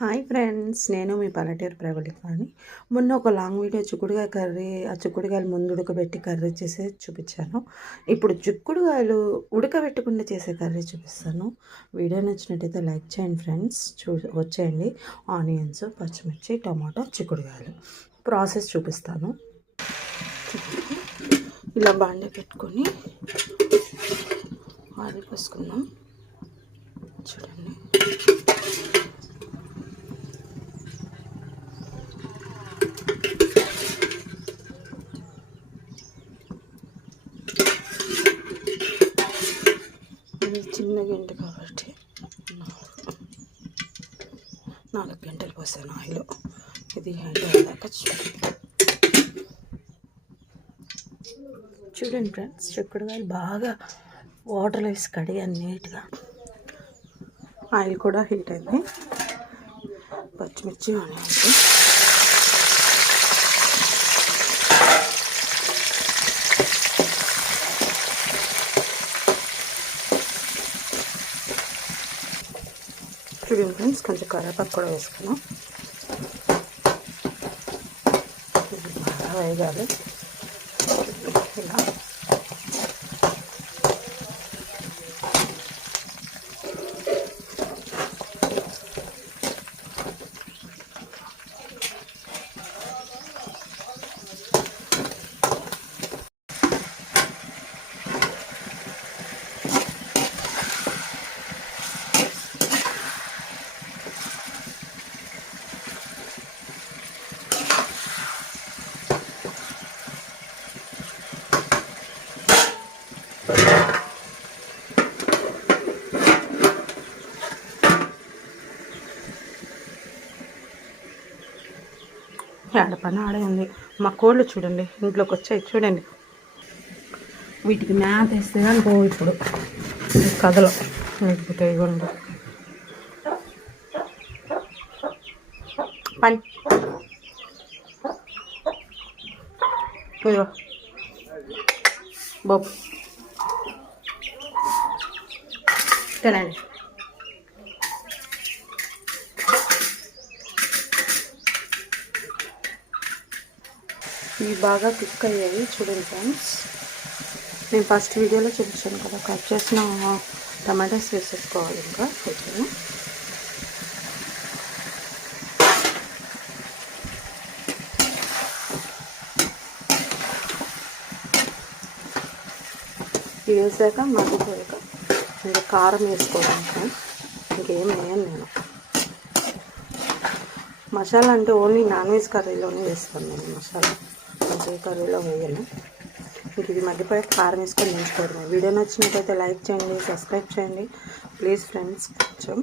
Hi friends, నేను మీ పల్లెటూరు ప్రబలికాని. మొన్న ఒక లాంగ్ వీడియో చిక్కుడుగాయ కర్రీ, ఆ చిక్కుడుగాయలు ముందు ఉడకబెట్టి కర్రీ చేసే చూపించాను. ఇప్పుడు చిక్కుడుగాయలు ఉడకబెట్టకుండా చేసే కర్రీ చూపిస్తాను. వీడియో నచ్చినట్టయితే లైక్ చేయండి ఫ్రెండ్స్. వచ్చేయండి. ఆనియన్స్, పచ్చిమిర్చి, టమాటా, చిక్కుడుగాయలు ప్రాసెస్ చూపిస్తాను. ఇలా బాండీ పెట్టుకొని ఆయిల్ పోసుకుందాం. చూడండి, ఇది చిన్న గంట కాబట్టి 4 గంటలు పోసాను ఆయిల్. ఇది హైట్ అయ్యాక చూడండి ఫ్రెండ్స్, చిక్కుడుకాయలు బాగా వాటర్లో వేసి కడిగాను నీట్గా. ఆయిల్ కూడా హీట్ అయింది. పచ్చిమిర్చి, ఆనియన్స్, చూడండి ఫ్రెండ్స్, కొంచెం కరివేపాకు కూడా వేసుకున్నాం. బాగా వేగాలి. ఇలా ఆడ పని ఆడే ఉంది. మా కోళ్ళు చూడండి ఇంట్లోకి వచ్చాయి. చూడండి, వీటికి మేత వేస్తే అనుకో ఇప్పుడు కథలో లేకపోతే ఇవ్వండి పని. ఇదిగో బాబు తినండి. ఇవి బాగా కుక్ అయ్యాయి. చూడండి ఫ్రెండ్స్, నేను ఫస్ట్ వీడియోలో చూపించాను కదా, కట్ చేసిన టమాటాస్ వేసేసుకోవాలి. ఇంకా కొంచెం ఇవి వేసాక మగ్గిపోయాక ఇంకా కారం వేసుకోవాలి ఫ్రెండ్స్. ఇంకేం వేయను నేను. మసాలా అంటే ఓన్లీ నాన్ వెజ్ కర్రీలోనే వేస్తాను నేను మసాలా, మంచిగా కర్రీలో వేయను. ఇంక ఇది మధ్యపై కారం వేసుకొని దించుకోవడమే. వీడియో నచ్చినట్టయితే లైక్ చేయండి, సబ్స్క్రైబ్ చేయండి ప్లీజ్ ఫ్రెండ్స్. కొంచెం